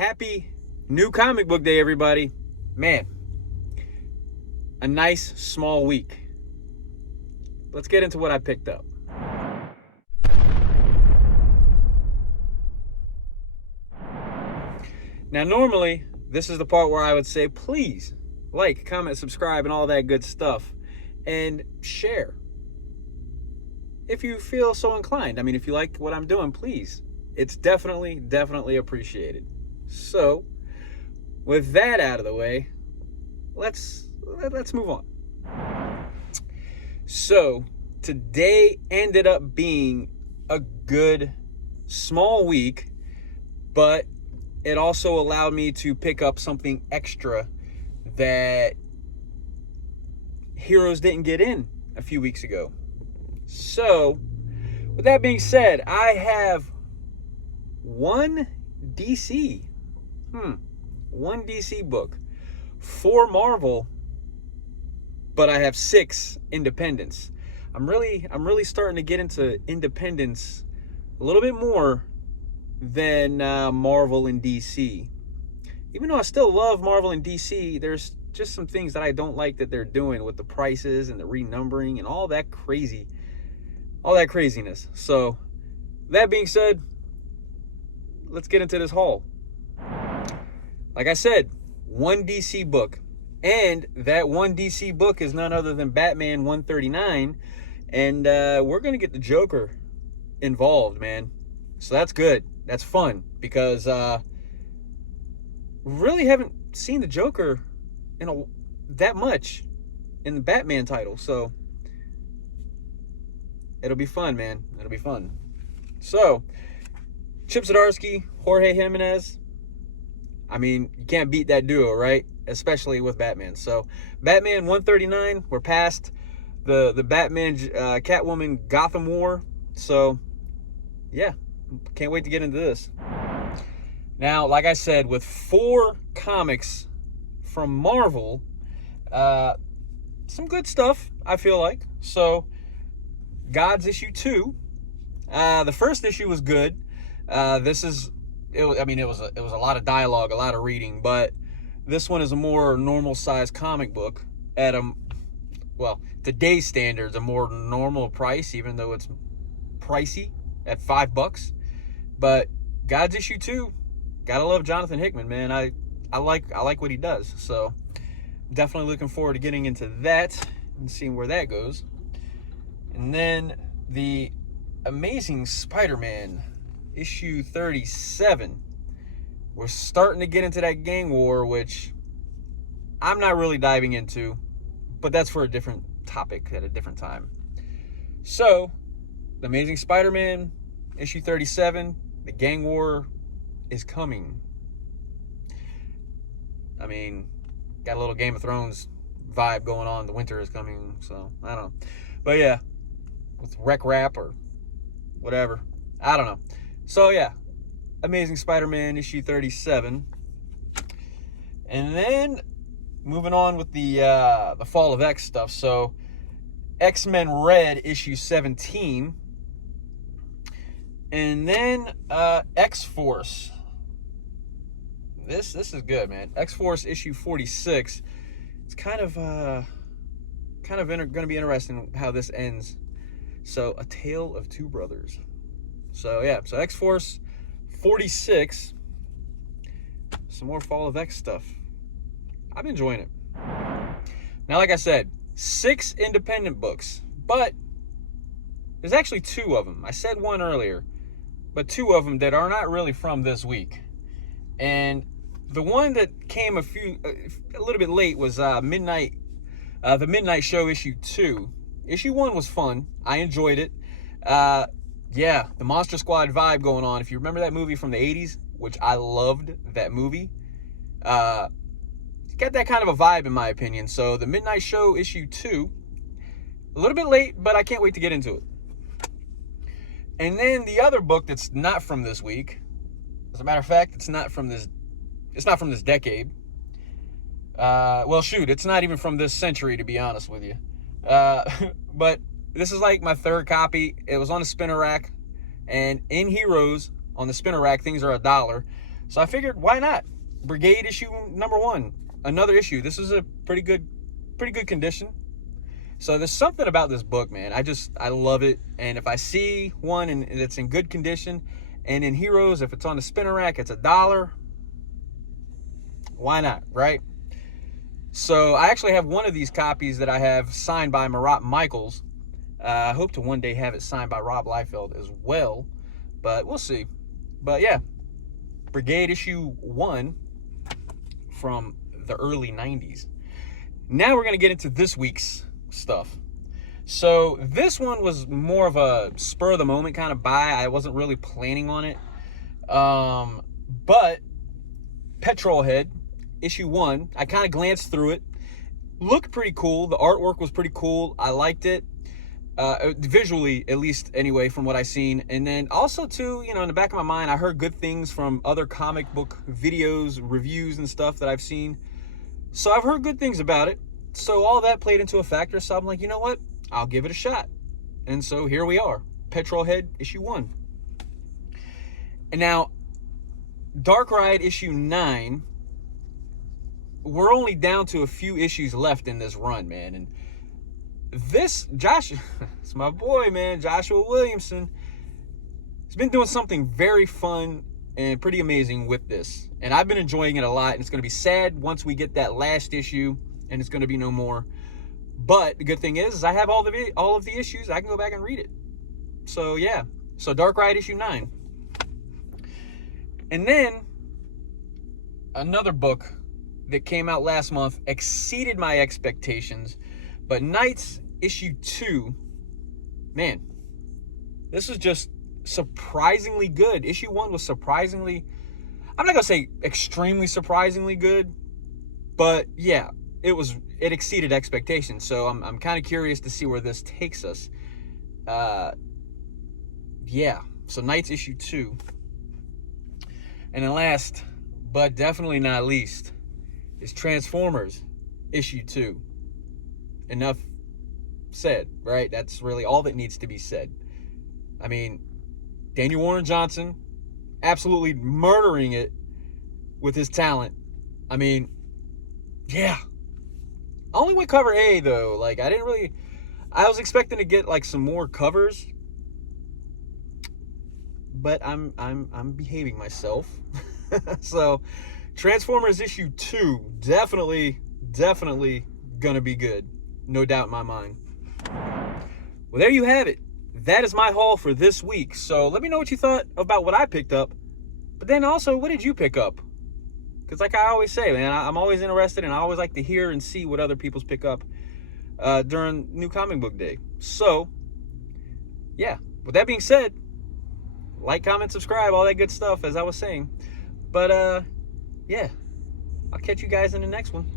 Happy new comic book day, everybody. Man, a nice small week. Let's get into what I picked up. Now, normally, this is the part where I would say, please like, comment, subscribe, and all that good stuff. And share. If you feel so inclined. I mean, if you like what I'm doing, please. It's definitely appreciated. So, with that out of the way, let's move on. So, today ended up being a good small week, but it also allowed me to pick up something extra that Heroes didn't get in a few weeks ago. So, with that being said, I have one DC book, 4 Marvel, but I have 6 independents. I'm really starting to get into independents a little bit more than Marvel and DC. Even though I still love Marvel and DC, there's just some things that I don't like that they're doing with the prices and the renumbering and all that craziness. So, that being said, let's get into this haul. Like I said, one DC book. And that one DC book is none other than Batman 139. And we're going to get the Joker involved, man. So that's good. That's fun. Because really haven't seen the Joker that much in the Batman title. So it'll be fun, man. It'll be fun. So, Chip Zdarsky, Jorge Jimenez. I mean, you can't beat that duo, right? Especially with Batman. So, Batman 139, we're past the Batman Catwoman Gotham War. So, yeah, can't wait to get into this. Now, like I said, with 4 comics from Marvel, some good stuff, I feel like. So, Gods issue 2. The first issue was good. It was a lot of dialogue, a lot of reading, but this one is a more normal sized comic book at today's standards, a more normal price, even though it's pricey at $5. But Gods issue 2, gotta love Jonathan Hickman, man. I like what he does. So definitely looking forward to getting into that and seeing where that goes. And then the Amazing Spider-Man issue 37. We're starting to get into that gang war, which I'm not really diving into, but that's for a different topic at a different time. So, the Amazing Spider-Man issue 37, the gang war is coming. I mean, got a little Game of Thrones vibe going on. The winter is coming, so I don't know. But yeah, with Rec Rap or whatever. I don't know. So yeah, Amazing Spider-Man issue 37. And then moving on with the Fall of X stuff. So X-Men Red issue 17. And then X-Force. This is good, man. X-Force issue 46. It's kind of going to be interesting how this ends. So, A Tale of Two Brothers. So, yeah. So, X-Force 46. Some more Fall of X stuff. I'm enjoying it. Now, like I said, 6 independent books. But there's actually 2 of them. I said one earlier. But 2 of them that are not really from this week. And the one that came a little bit late was the Midnight Show issue 2. Issue 1 was fun. I enjoyed it. Yeah, the Monster Squad vibe going on. If you remember that movie from the 80s, which I loved that movie, got that kind of a vibe in my opinion. So the Midnight Show issue 2, a little bit late, but I can't wait to get into it. And then the other book that's not from this week, as a matter of fact, it's not from this decade. It's not even from this century, to be honest with you. But this is like my 3rd copy. It was on a spinner rack, and in Heroes on the spinner rack things are $1. So I figured, why not? Brigade issue number 1, another issue. This is a pretty good condition. So there's something about this book, man. I love it. And if I see one and it's in good condition, and in Heroes, if it's on the spinner rack, it's $1. Why not, right? So I actually have one of these copies that I have signed by Marat Michaels. I hope to one day have it signed by Rob Liefeld as well, but we'll see. But yeah, Brigade issue 1 from the early 90s. Now we're going to get into this week's stuff. So this one was more of a spur of the moment kind of buy. I wasn't really planning on it. But Petrolhead issue 1, I kind of glanced through it. Looked pretty cool. The artwork was pretty cool. I liked it. Visually, at least, anyway, from what I've seen. And then also, too, in the back of my mind, I heard good things from other comic book videos, reviews, and stuff that I've seen. So I've heard good things about it. So all that played into a factor. So I'm like, you know what? I'll give it a shot. And so here we are. Petrolhead issue 1. And now, Dark Ride issue 9. We're only down to a few issues left in this run, man. And this, it's my boy, man, Joshua Williamson. He's been doing something very fun and pretty amazing with this. And I've been enjoying it a lot. And it's going to be sad once we get that last issue and it's going to be no more. But the good thing is I have all of the issues. I can go back and read it. So, yeah. So, Dark Ride issue 9. And then, another book that came out last month exceeded my expectations. But Knights issue 2, man, this was just surprisingly good. Issue 1 was surprisingly, I'm not going to say extremely surprisingly good, but yeah, it exceeded expectations. So I'm kind of curious to see where this takes us. Yeah, so Knights issue 2. And then last, but definitely not least, is Transformers issue 2. Enough said, right? That's really all that needs to be said. I mean, Daniel Warren Johnson absolutely murdering it with his talent. I mean, yeah. Only with cover A though. Like I was expecting to get like some more covers, but I'm behaving myself. So, Transformers issue 2 definitely gonna be good. No doubt in my mind. Well, there you have it. That is my haul for this week. So let me know what you thought about what I picked up. But then also, what did you pick up? Because like I always say, man, I'm always interested and I always like to hear and see what other people's pick up during New Comic Book Day. So, yeah. With that being said, like, comment, subscribe, all that good stuff, as I was saying. But, yeah. I'll catch you guys in the next one.